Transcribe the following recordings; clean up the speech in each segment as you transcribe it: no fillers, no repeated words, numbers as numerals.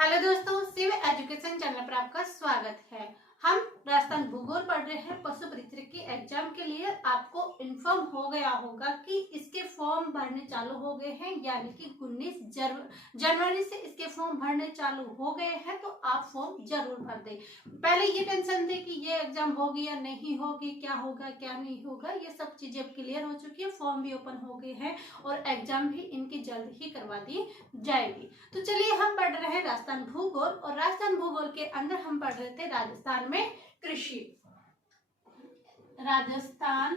Hello दोस्तों, सिव education channel पर आपका स्वागत है। हम राजस्थान भूगोल पढ़ रहे हैं। पशु परिचय के एग्जाम के लिए आपको इन्फॉर्म हो गया होगा कि इसके फॉर्म भरने चालू हो गए हैं, यानी कि 19 जनवरी से इसके फॉर्म भरने चालू हो गए हैं। तो आप फॉर्म जरूर भर दें। पहले ये टेंशन थी कि ये एग्जाम होगी या नहीं होगी, क्या होगा क्या नहीं होगा, ये सब चीजें अब क्लियर हो चुकी है। फॉर्म भी ओपन हो गए हैं और एग्जाम भी इनकी जल्द ही करवा दी जाएगी। तो चलिए हम पढ़ रहे हैं राजस्थान भूगोल, और राजस्थान भूगोल के अंदर हम पढ़ रहे थे राजस्थान में कृषि। राजस्थान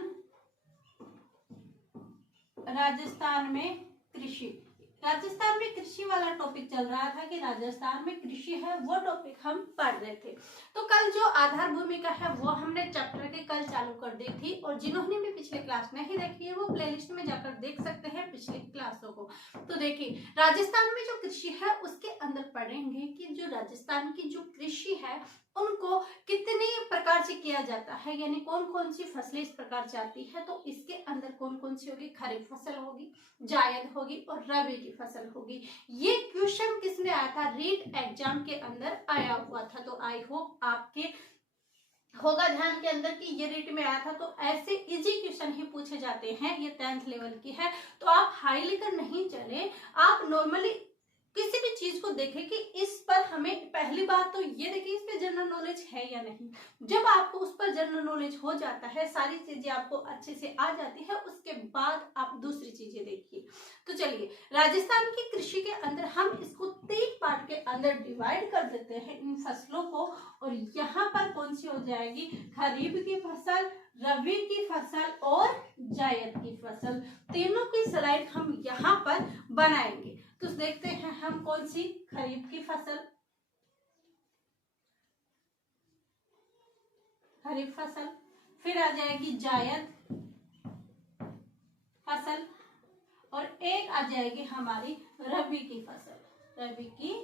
में कृषि राजस्थान में कृषि वाला टॉपिक चल रहा था कि राजस्थान में कृषि है, वो टॉपिक हम पढ़ रहे थे। तो कल जो आधार भूमिका है वो हमने चैप्टर के कल चालू कर दी थी, और जिन्होंने भी पिछले क्लास नहीं देखी है वो प्लेलिस्ट में जाकर देख सकते हैं पिछली क्लासों को। तो देखिए, राजस्थान में जो कृषि है उसके अंदर पढ़ेंगे कि जो राजस्थान की जो कृषि है उनको कितने प्रकार से किया जाता है, यानी कौन कौन सी फसलें इस प्रकार से आती है। तो इसके अंदर कौन कौन सी होगी, खरीफ फसल होगी, जायद होगी और रबी की फसल होगी। ये क्वेश्चन किसने आया था, रीट एग्जाम के अंदर आया हुआ था। तो आई होप आपके होगा ध्यान के अंदर कि ये रीट में आया था। तो ऐसे इजी क्वेश्चन ही पूछे जाते हैं। ये 10th लेवल की है, तो आप हाई लेकर नहीं चले। आप नॉर्मली किसी भी चीज को देखें कि इस पर हमें, पहली बात तो ये देखिए इस पे जनरल नॉलेज है या नहीं। जब आपको उस पर जनरल नॉलेज हो जाता है, सारी चीजें आपको अच्छे से आ जाती है, उसके बाद आप दूसरी चीजें देखिए। तो चलिए, राजस्थान की कृषि के अंदर हम इसको 3 पार्ट के अंदर डिवाइड कर देते हैं इन फसलों को। और यहाँ पर कौन सी हो जाएगी, खरीफ की फसल, रबी की फसल और जायद की फसल। तीनों की स्लाइड हम यहाँ पर बनाएंगे। तो देखते हैं हम कौन सी, खरीफ की फसल, खरीफ फसल, फिर आ जाएगी जायद फसल, और एक आ जाएगी हमारी रबी की फसल, रबी की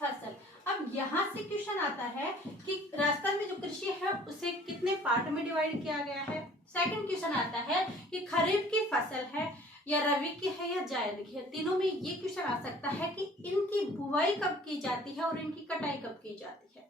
फसल। अब यहाँ से क्वेश्चन आता है कि राजस्थान में जो कृषि है उसे कितने पार्ट में डिवाइड किया गया है। सेकंड क्वेश्चन आता है कि खरीफ की फसल है या रबी की है या जायद की है। तीनों में ये क्वेश्चन आ सकता है कि इनकी बुवाई कब की जाती है और इनकी कटाई कब की जाती है।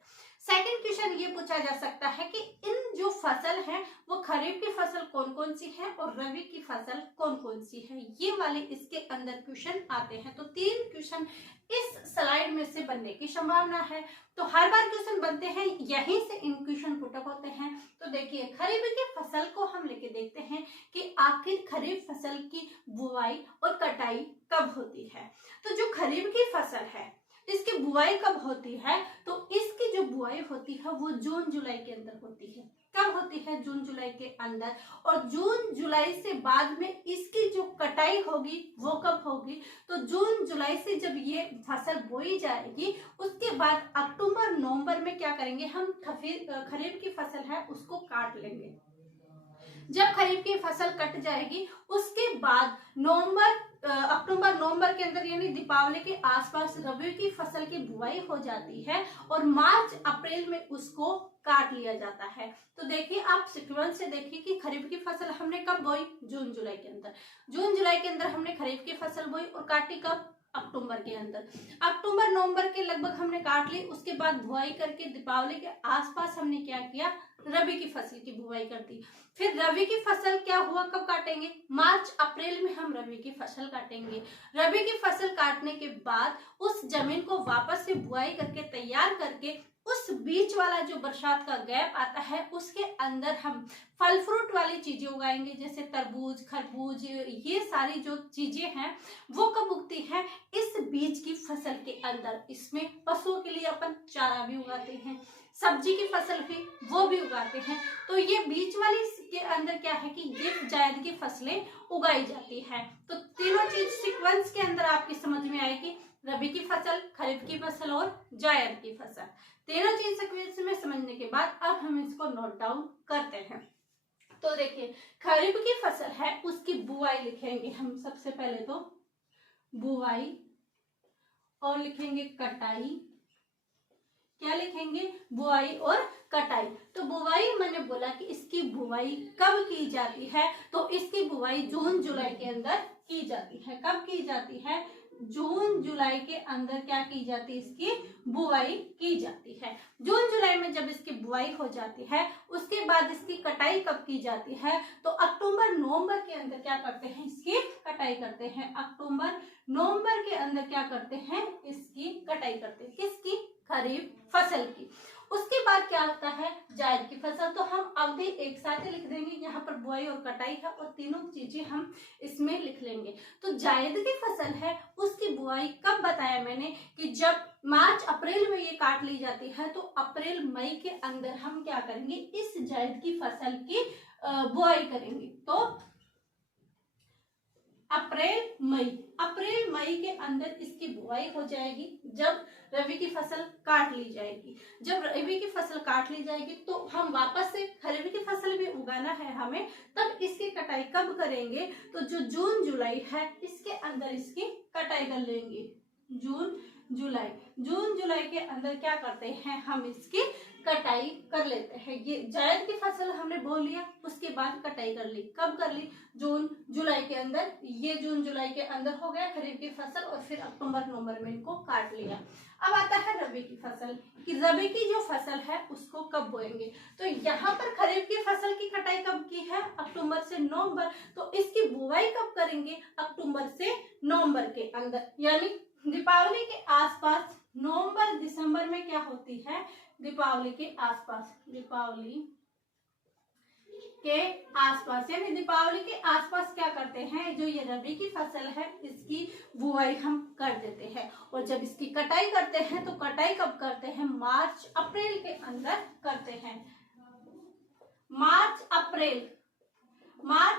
सेकंड क्वेश्चन ये पूछा जा सकता है कि इन जो फसल है वो खरीफ की फसल कौन कौन सी है और रबी की फसल कौन कौन सी है। ये वाले इसके अंदर क्वेश्चन आते हैं। तो 3 क्वेश्चन इस स्लाइड में से बनने की संभावना है। तो हर बार क्वेश्चन बनते हैं, यहीं से इन क्वेश्चन पुटअप होते हैं। तो देखिए, खरीफ की फसल को हम लेके देखते हैं कि आखिर खरीफ फसल की बुआई और कटाई कब होती है। तो जो खरीफ की फसल है इसकी बुआई कब होती है, तो इसकी जो बुआई होती है वो जून जुलाई के अंदर होती है। कब होती है, जून जुलाई के अंदर। और जून जुलाई से बाद में इसकी जो कटाई होगी वो कब होगी, तो जून जुलाई से जब ये फसल बोई जाएगी उसके बाद अक्टूबर नवंबर में क्या करेंगे हम, खरीफ की फसल है उसको काट लेंगे। जब खरीफ की फसल कट जाएगी उसके बाद अक्टूबर नवंबर के अंदर यानी दीपावली के आसपास रबी की फसल की बुआई हो जाती है, और मार्च अप्रैल में उसको काट लिया जाता है। तो देखिए, आप सीक्वेंस से देखिए कि खरीफ की फसल हमने कब बोई, जून जुलाई के अंदर। जून जुलाई के अंदर हमने खरीफ की फसल बोई और काटी कब, अक्टूबर के अंदर। अक्टूबर नवंबर के लगभग हमने काट ली, उसके बाद बुआई करके दीपावली के आसपास हमने क्या किया, रबी की फसल की बुआई कर दी। फिर रबी की फसल क्या हुआ, कब काटेंगे, मार्च अप्रैल में हम रबी की फसल काटेंगे। रबी की फसल काटने के बाद उस जमीन को वापस से बुआई करके तैयार करके उस बीच वाला जो बरसात का गैप आता है उसके अंदर हम फल फ्रूट वाली चीजें उगाएंगे, जैसे तरबूज, खरबूज, ये सारी जो चीजें हैं वो कब उगती है, इस बीज की फसल के अंदर। इसमें पशुओं के लिए अपन चारा भी उगाते हैं, सब्जी की फसल भी वो भी उगाते हैं। तो ये बीच वाली के अंदर क्या है कि ये जायद की फसलें उगाई जाती है। तो तीनों चीज सीक्वेंस के अंदर आपकी समझ में आएगी, रबी की फसल, खरीफ की फसल और जायद की फसल। तीनों चीज सीक्वेंस में समझने के बाद अब हम इसको नोट डाउन करते हैं। तो देखिए, खरीफ की फसल है उसकी बुआई लिखेंगे हम सबसे पहले, तो बुआई, और लिखेंगे कटाई। क्या लिखेंगे, बुआई और कटाई। तो बुआई मैंने बोला कि इसकी बुआई कब की जाती है, तो इसकी बुआई जून जुलाई के अंदर की जाती है। कब की जाती है, जून जुलाई के अंदर क्या की जाती है, इसकी बुआई की जाती है। जून जुलाई में जब इसकी बुआई हो जाती है, उसके बाद इसकी कटाई कब की जाती है, तो अक्टूबर नवंबर के अंदर क्या करते हैं, इसकी कटाई करते हैं। अक्टूबर नवंबर के अंदर क्या करते हैं, इसकी कटाई करते हैं। किसकी, खरीफ फसल की। उसके बाद क्या आता है, जायद की फसल। तो हम अवधि एक साथ ही लिख देंगे, यहाँ पर बुआई और कटाई है और तीनों चीजें हम इसमें लिख लेंगे। तो जायद की फसल है, उसकी बुआई कब बताया मैंने कि जब मार्च अप्रैल में ये काट ली जाती है, तो अप्रैल मई के अंदर हम क्या करेंगे, इस जायद की फसल की बुआई करेंगे। तो अप्रैल मई के अंदर इसकी बुआई हो जाएगी, जब रबी की फसल काट ली जाएगी। जब रबी की फसल काट ली जाएगी तो हम वापस से खरीफ की फसल भी उगाना है हमें, तब इसकी कटाई कब करेंगे, तो जो जून जुलाई है इसके अंदर इसकी कटाई कर लेंगे। जून जुलाई के अंदर क्या करते हैं, हम इसकी कटाई कर लेते हैं। ये जायद की फसल हमने बोल लिया, उसके बाद कटाई कर ली। कब कर ली, जून जुलाई के अंदर। ये जून जुलाई के अंदर हो गया खरीफ की फसल, और फिर अक्टूबर नवंबर में इनको काट लिया। अब आता है रबी की फसल, कि रबी की जो फसल है उसको कब बोएंगे। तो यहाँ पर खरीफ की फसल की कटाई कब की है, अक्टूबर से नवंबर। तो इसकी बुआई कब करेंगे, अक्टूबर से नवंबर के अंदर। यानी दीपावली के आसपास, नवंबर दिसंबर में क्या होती है, दीपावली के आसपास, यानी दीपावली के आसपास क्या करते हैं, जो ये रबी की फसल है इसकी बुआई हम कर देते हैं। और जब इसकी कटाई करते हैं, तो कटाई कब करते हैं, मार्च अप्रैल के अंदर करते हैं। मार्च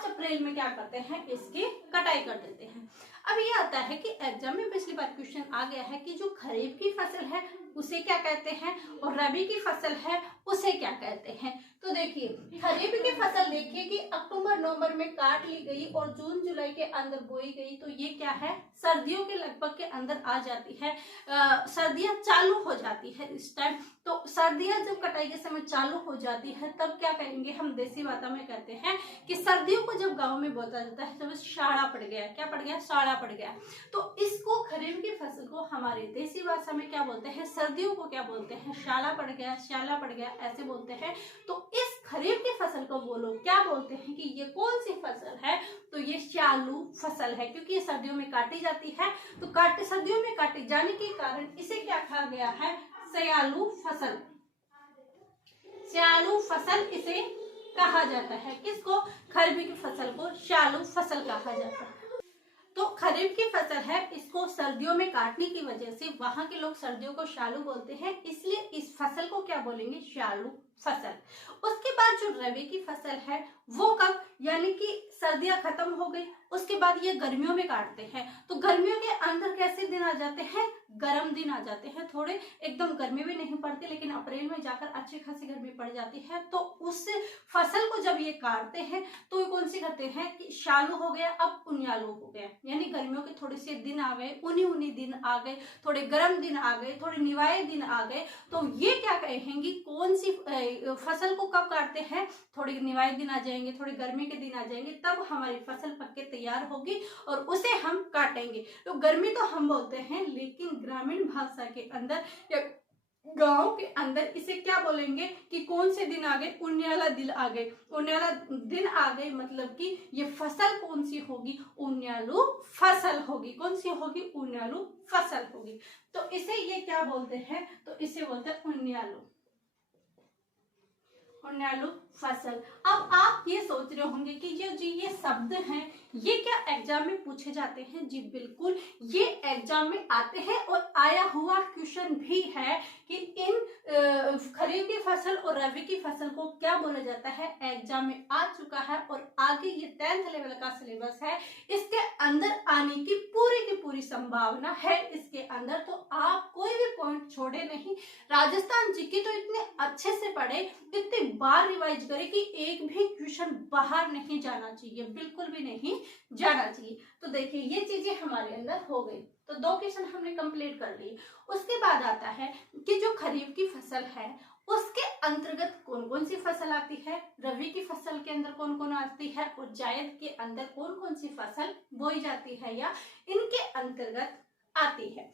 अप्रैल में क्या करते हैं, इसकी कटाई कर देते हैं। अब ये आता है कि एग्जाम में पिछली बार क्वेश्चन आ गया है कि जो खरीफ की फसल है उसे क्या कहते हैं और रबी की फसल है उसे क्या कहते हैं। तो देखिए खरीफ की फसल देखिए कि अक्टूबर नवंबर में काट ली गई और जून जुलाई के अंदर बोई गई, तो ये क्या है, सर्दियों के लगभग के अंदर आ जाती है। सर्दियां चालू हो जाती है इस टाइम। तो सर्दियां जब कटाई के समय चालू हो जाती है, तब क्या कहेंगे हम, देसी भाषा में कहते हैं कि सर्दियों को जब गाँव में बोता जाता है तो शाड़ा पड़ गया। क्या पड़ गया, शाड़ा पड़ गया। तो इसको खरीफ की फसल को हमारे देसी भाषा में क्या बोलते हैं, सर्दियों को क्या बोलते हैं, शाला पड़ गया, श्याला पड़ गया, ऐसे बोलते हैं। तो इस खरीफ की फसल को बोलो क्या बोलते हैं कि ये कौन सी फसल है, तो ये श्यालू फसल है, क्योंकि ये सर्दियों में काटी जाती है। तो सर्दियों में काटे जाने के कारण इसे क्या कहा गया है, श्यालू फसल। श्यालू फसल इसे कहा जाता है। किसको, खरीफ की फसल को श्यालू फसल कहा जाता है। तो खरीफ की फसल है, इसको सर्दियों में काटने की वजह से वहां के लोग सर्दियों को श्यालू बोलते हैं, इसलिए इस फसल को क्या बोलेंगे, श्यालू फसल। उसके बाद जो रबी की फसल है वो कब, यानी कि सर्दियां खत्म हो गई, उसके बाद ये गर्मियों में काटते हैं। तो गर्मियों के अंदर कैसे दिन आ जाते हैं, गर्म दिन आ जाते हैं। थोड़े एकदम गर्मी भी नहीं पड़ती, लेकिन अप्रैल में जाकर अच्छी खासी गर्मी पड़ जाती है। तो उस फसल को जब ये काटते हैं तो कौन सी करते हैं कि शालू हो गया, अब उनियालू हो गया, यानी गर्मियों के थोड़े से दिन आ गए, उन्हीं दिन आ गए, थोड़े गर्म दिन आ गए, थोड़े निवाए दिन आ गए। तो ये क्या कहेंगी, कौन सी फसल को कब काटते हैं, थोड़े निवाए दिन आ जाएंगे, थोड़े गर्मी के दिन आ जाएंगे, तब हमारी फसल पक के तैयार होगी और उसे हम काटेंगे। तो गर्मी तो हम बोलते हैं, लेकिन ग्रामीण भाषा के अंदर या गांव के अंदर इसे क्या बोलेंगे कि कौन से दिन आ गए, उन्याला दिन आ गए। उन्याला दिन आ गए मतलब कि ये फसल कौन सी होगी, उन्यालू फसल होगी। कौन सी होगी, उन्यालू फसल होगी। तो इसे ये क्या बोलते हैं, तो इसे बोलते हैं उन्यालू फसल। अब आप ये सोच रहे होंगे कि ये शब्द हैं, ये क्या एग्जाम में पूछे जाते हैं। जी बिल्कुल, ये एग्जाम में आते हैं और आया हुआ क्वेश्चन भी है कि इन खरीफ की फसल और रबी की फसल को क्या बोला जाता है, एग्जाम में आ चुका है। और आगे ये 10th लेवल का सिलेबस है, इसके अंदर आने की पूरी संभावना है इसके अंदर। तो आप कोई भी पॉइंट छोड़े नहीं। राजस्थान जीके तो इतने अच्छे से पढ़े, इतनी बार रिवाइज करे कि एक भी क्वेश्चन बाहर नहीं जाना चाहिए, बिल्कुल भी नहीं जाना चाहिए। तो देखिए ये चीजें हमारे अंदर हो गई। तो 2 क्वेश्चन हमने कंप्लीट कर लिए। उसके बाद आता है कि जो खरीफ की फसल है उसके अंतर्गत कौन कौन सी फसल आती है, रबी की फसल के अंदर कौन कौन आती है और जायद के अंदर कौन कौन सी फसल बोई जाती है, या इनके अंतर्गत आती है।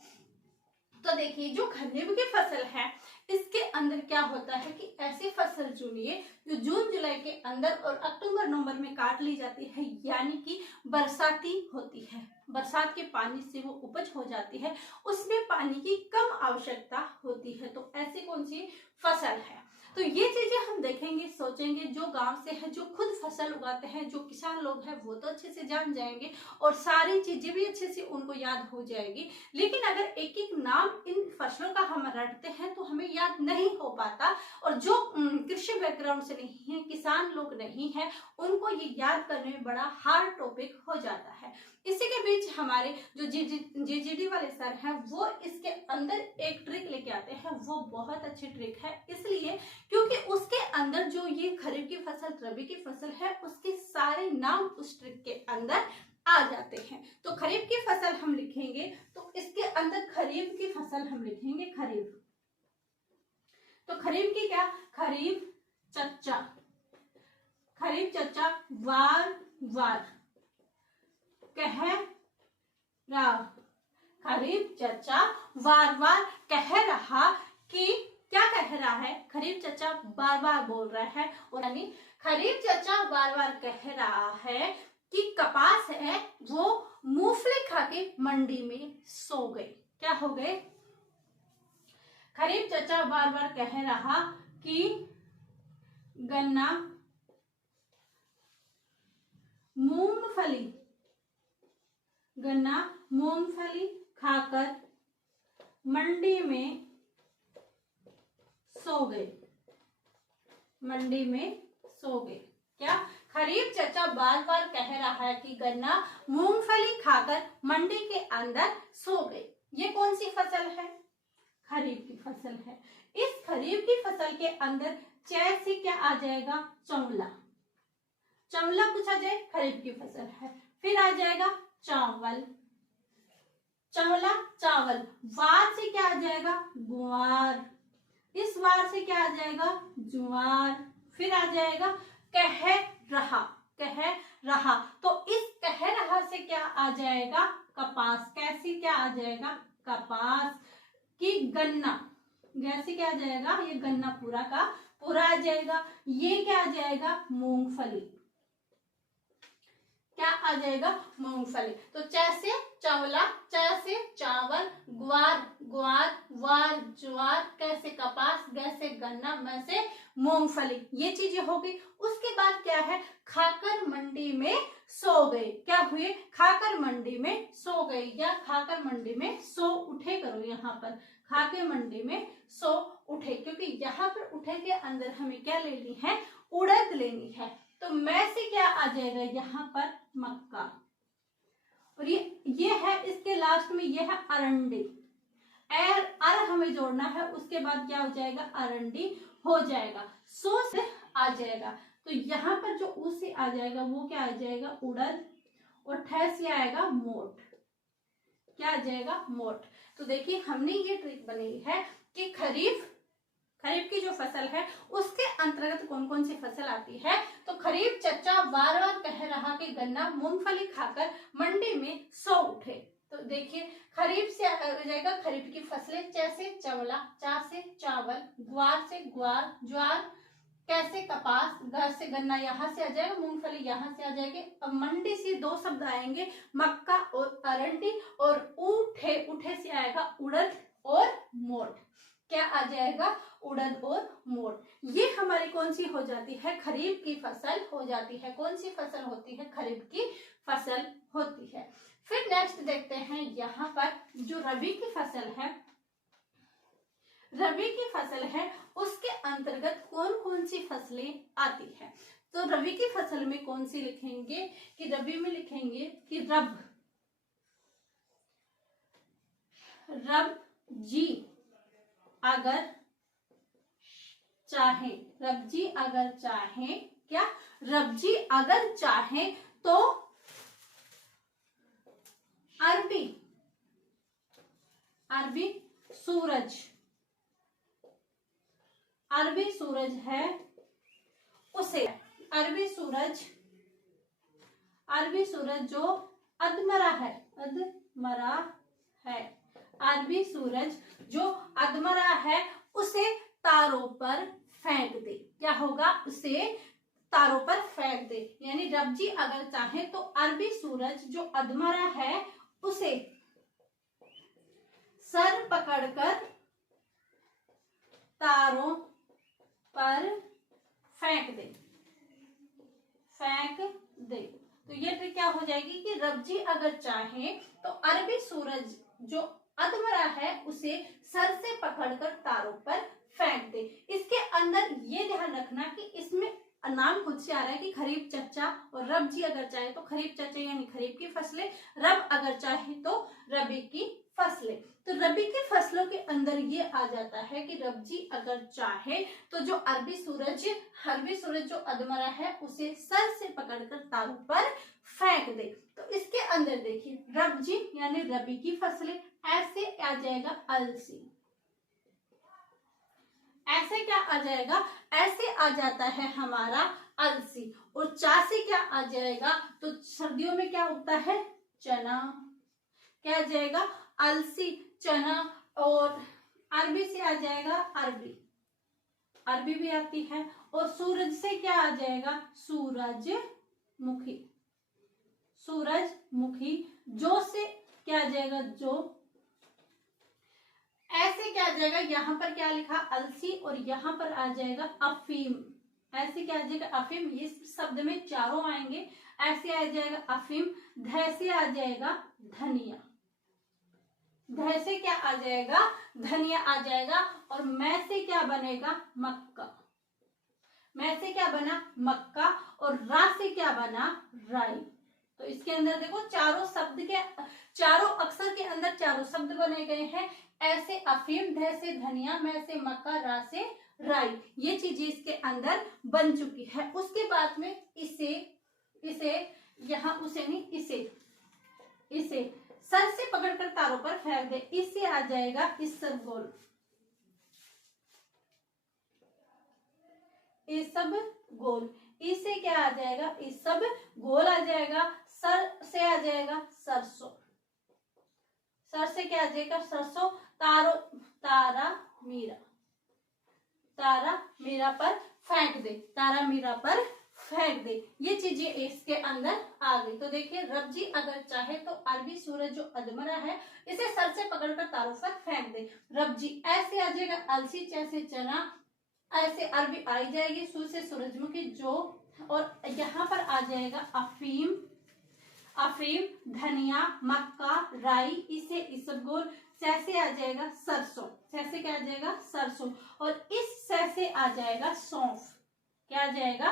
तो देखिए जो खरीफ की फसल है इसके अंदर क्या होता है कि ऐसी फसल चुनिए जो जून जुलाई के अंदर और अक्टूबर नवंबर में काट ली जाती है, यानी कि बरसाती होती है, बरसात के पानी से वो उपज हो जाती है, उसमें पानी की कम आवश्यकता होती है। तो ऐसी कौन सी फसल है? तो ये चीजें हम देखेंगे, सोचेंगे, जो गांव से है, जो खुद फसल उगाते हैं, जो किसान लोग हैं वो तो अच्छे से जान जाएंगे और सारी चीजें भी अच्छे से उनको याद हो जाएगी। लेकिन अगर एक एक नाम इन फसलों का हम रटते हैं तो हमें याद नहीं हो पाता, और जो कृषि बैकग्राउंड से नहीं है, किसान लोग नहीं है, उनको ये याद करने में बड़ा हार्ड टॉपिक हो जाता है। इसी के बीच हमारे जो जीजीडी वाले सर हैं वो इसके अंदर एक ट्रिक लेके आते हैं, वो बहुत अच्छी ट्रिक है, इसलिए क्योंकि उसके अंदर जो ये खरीफ की फसल, रबी की फसल है, उसके सारे नाम उस ट्रिक के अंदर आ जाते हैं। तो खरीफ की फसल हम लिखेंगे तो इसके अंदर खरीफ की फसल हम लिखेंगे खरीफ। तो खरीफ की क्या? खरीफ चच्चा, खरीफ चच्चा वार वार कह रहा, खरीफ चच्चा वार वार कह रहा कि क्या कह रहा है? खरीफ चच्चा बार बार बोल रहा है, और यानी खरीफ चच्चा बार बार कह रहा है कि कपास है वो मूंगफली खा के मंडी में सो गए। क्या हो गए? खरीफ चच्चा बार बार कह रहा कि गन्ना मूंगफली, गन्ना मूंगफली खाकर मंडी में सो गए, मंडी में सो गए। क्या? खरीफ चच्चा बार बार कह रहा है कि गन्ना मूंगफली खाकर मंडी के अंदर सो गए। ये कौन सी फसल है? खरीफ की फसल है। इस खरीफ की फसल के अंदर च से क्या आ जाएगा? चौला, चौला पूछा जाए, खरीफ की फसल है। फिर आ जाएगा चावल, चौला चावल। वार से क्या आ जाएगा? गुआर, इस वार से क्या आ जाएगा? जुआर। फिर आ जाएगा कह रहा, कह रहा। तो इस कह रहा से क्या आ जाएगा? कपास। कैसे क्या आ जाएगा? कपास। कि गन्ना, जैसे क्या आ जाएगा? ये गन्ना पूरा का पूरा आ जाएगा। ये क्या आ जाएगा? मूंगफली। क्या आ जाएगा? मूंगफली। तो च से चौला, च से चावल, ग्वार ग्वार, वार ज्वार, कैसे कपास, गैसे गन्ना, मैं से मूंगफली। ये चीजें हो गई। उसके बाद क्या है? खाकर मंडी में सो गए। क्या हुए? खाकर मंडी में सो गए, या खाकर मंडी में सो उठे करो, यहाँ पर खाकर मंडी में सो उठे, क्योंकि यहाँ पर उठे के अंदर हमें क्या लेनी है? उड़द लेनी है। तो मैं से क्या आ जाएगा? यहाँ पर मक्का, और ये है इसके लास्ट में, ये है अरंडी। अर हमें जोड़ना है, उसके बाद क्या हो जाएगा? अरंडी हो जाएगा। सो से आ जाएगा, तो यहाँ पर जो उ से आ जाएगा वो क्या आ जाएगा? उड़द, और ठ से आएगा मोट। क्या आ जाएगा? मोट। तो देखिए हमने ये ट्रिक बनाई है कि खरीफ की जो फसल है उसके अंतर्गत कौन कौन सी फसल आती है। तो खरीफ चच्चा बार बार कह रहा कि गन्ना मूंगफली खाकर मंडी में सो उठे। तो देखिए खरीफ से आ जाएगा खरीफ की फसलें, च से चवला, चा से चावल, ग्वार से ग्वार ज्वार, कैसे कपास, ग से गन्ना, यहाँ से आ जाएगा मूंगफली, यहाँ से आ जाएंगे। अब मंडी से दो शब्द आएंगे, मक्का और अरंडी, और उठे, उठे से आएगा उड़द और मोट। क्या आ जाएगा? उड़द और मोट। ये हमारी कौन सी हो जाती है? खरीफ की फसल हो जाती है। कौन सी फसल होती है? खरीफ की फसल होती है। फिर नेक्स्ट देखते हैं, यहाँ पर जो रबी की फसल है, रबी की फसल है उसके अंतर्गत कौन कौन सी फसलें आती है। तो रबी की फसल में कौन सी लिखेंगे? कि रबी में लिखेंगे कि रब, रब जी अगर चाहे, रब जी अगर चाहे, क्या? रब जी अगर चाहे तो अरबी, अरबी सूरज, अरबी सूरज है उसे, अरबी सूरज, अरबी सूरज जो अधमरा है, अधमरा है। अरबी सूरज जो अधमरा है उसे तारों पर फेंक दे। क्या होगा? उसे तारों पर फेंक दे। यानी रब जी अगर चाहे तो अरबी सूरज जो अधमरा है उसे सर पकड़कर तारों पर फेंक दे। फेंक दे। तो ये ट्रिक क्या हो जाएगी कि रब जी अगर चाहे तो अरबी सूरज जो अधमरा है उसे सर से पकड़कर तारों पर फेंक दे। इसके अंदर ये ध्यान रखना कि इसमें नाम खुद से आ रहा है कि खरीफ चचा, और रब जी अगर चाहे तो खरीफ चचा यानी खरीफ की फसलें, रब अगर चाहे तो रबी की फसलें। तो रबी की फसलों के अंदर ये आ जाता है कि रब जी अगर चाहे तो जो अरबी सूरज जो अधमरा है उसे सर से पकड़कर तारों पर फेंक दे। तो इसके अंदर देखिए रब जी यानी रबी की फसलें, ऐसे आ जाएगा अलसी। ऐसे क्या आ जाएगा? ऐसे आ जाता है हमारा अलसी। और चा से क्या आ जाएगा? तो सर्दियों में क्या उगता है? चना। क्या आ जाएगा? अलसी, चना। और अरबी से आ जाएगा अरबी, अरबी भी आती है। और सूरज से क्या आ जाएगा? सूरजमुखी, सूरजमुखी। जो से क्या आ जाएगा? जो। ऐसे क्या आ जाएगा? यहाँ पर क्या लिखा? अलसी, और यहाँ पर आ जाएगा अफीम। ऐसे क्या आ जाएगा? अफीम। ये शब्द में चारों आएंगे। ऐसे आ जाएगा अफीम। ध से आ जाएगा धनिया। ध से क्या आ जाएगा? धनिया आ जाएगा। और मैं से क्या बनेगा? मक्का। मैं से क्या बना? मक्का। और रा से क्या बना? राई। तो इसके अंदर देखो चारों शब्द के, चारों अक्षर के अंदर चारों शब्द बने गए हैं। ऐसे अफीम, ध से धनिया, मैं से मक्का, रा से राई। ये चीजें इसके अंदर बन चुकी है। उसके बाद में इसे यहाँ उसे नहीं, इसे सर से पकड़कर तारों पर फेंक दे। इससे आ जाएगा इसबगोल। इसबगोल। इससे क्या आ जाएगा? इसबगोल आ जाएगा। सर से आ जाएगा सरसों। सर से क्या आ जाएगा? सरसों। तारा मीरा। तारा मीरा पर फेंक दे। तारा मीरा पर फेंक दे। ये चीजें इसके अंदर आ गई। तो देखिए रब जी अगर चाहे तो अरबी सूरज जो अधमरा है इसे सर से पकड़कर तारों पर फेंक दे। रब जी ऐसे आ जाएगा अलसी, जैसे चना। ऐसे अरबी आई जाएगी, सू से सूरजमुखी जो। और यहाँ पर आ जाएगा अफीम, धनिया, मक्का, राई। इसे इसबगोल। से आ जाएगा सरसों। से क्या आ जाएगा? सरसों। और इस से आ जाएगा सौंफ। क्या आ जाएगा?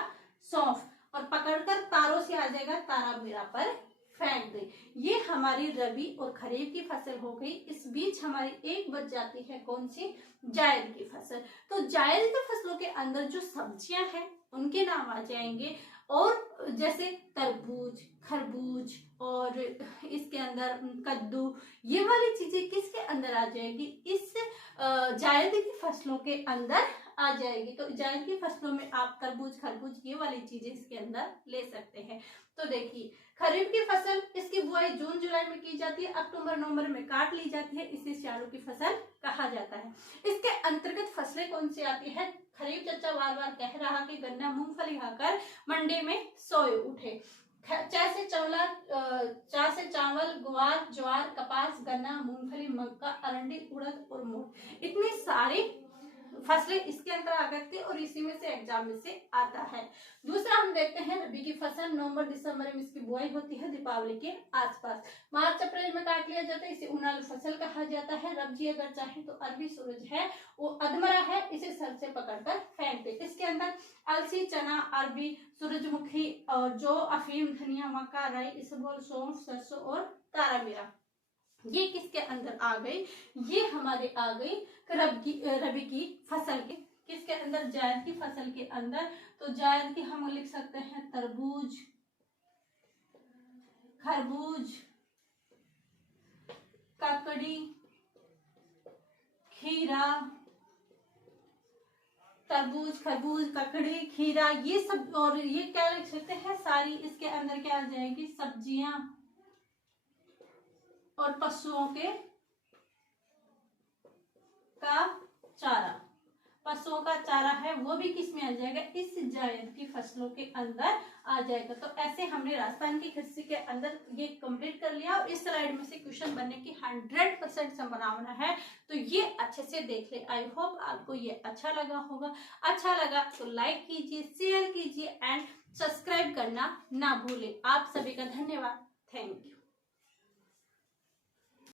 सौंफ। और पकड़कर तारों से आ जाएगा तारा मीरा पर फेंक दे। ये हमारी रबी और खरीफ की फसल हो गई। इस बीच हमारी एक बच जाती है कौन सी? जायद की फसल। तो जायद की फसलों के अंदर जो सब्जियां हैं उनके नाम आ जाएंगे। और जैसे तरबूज, खरबूज, और इसके अंदर कद्दू, ये वाली चीजें किसके अंदर आ जाएगी? इस जायद की फसलों के अंदर आ जाएगी। तो जायद की फसलों में आप तरबूज, खरबूज, ये वाली चीजें इसके अंदर ले सकते हैं। तो देखिए खरीफ की फसल, इसकी बुआई जून जुलाई में की जाती है, अक्टूबर नवंबर में काट ली जाती है। इसे सियारों की फसल कहा जाता है। इसके अंतर्गत फसलें कौन सी आती है? खरीफ चचा बार बार कह रहा कि गन्ना मूंगफली खाकर मंडी में सोए उठे। चा से चावल, गुआर, ज्वार, कपास, गन्ना, मूंगफली, मक्का, अरंडी, उड़द और मूंग। इतनी सारी फसलें इसके अंदर आ गई थी और इसी में से एग्जाम में से आता है। दूसरा हम देखते हैं रबी की फसल। नवंबर दिसंबर में इसकी बुआई होती है, दीपावली के आसपास। मार्च अप्रैल में काट लिया जाता है। इसे उनालू फसल कहा जाता है। रब जी अगर चाहे तो अरबी सूरज है वो अधमरा है, इसे सर से पकड़कर फेंक दे। इसके अंदर अलसी, चना, अरबी, सूरजमुखी, और जो, अफीम, धनिया, मक्का, राई, इसबगोल, सौंफ, सरसों और तारा मीरा, ये किसके अंदर आ गई? ये हमारे आ गई रबी की फसल के। किसके अंदर? जायद की फसल के अंदर। तो जायद की हम लिख सकते हैं तरबूज, खरबूज, ककड़ी, खीरा, तरबूज, खरबूज, ककड़ी, खीरा, ये सब। और ये क्या लिख सकते हैं? सारी इसके अंदर क्या आ जाएगी? सब्जियां और पशुओं के का चारा, पशुओं का चारा है वो भी किस में आ जाएगा, इस जायद की फसलों के अंदर आ जाएगा। तो ऐसे हमने राजस्थान की कृषि के अंदर ये कंप्लीट कर लिया और इस स्लाइड में से क्वेश्चन बनने की 100% संभावना है। तो ये अच्छे से देख ले। आई होप आपको ये अच्छा लगा होगा। अच्छा लगा तो लाइक कीजिए, शेयर कीजिए एंड सब्सक्राइब करना ना भूले। आप सभी का धन्यवाद। Thank you.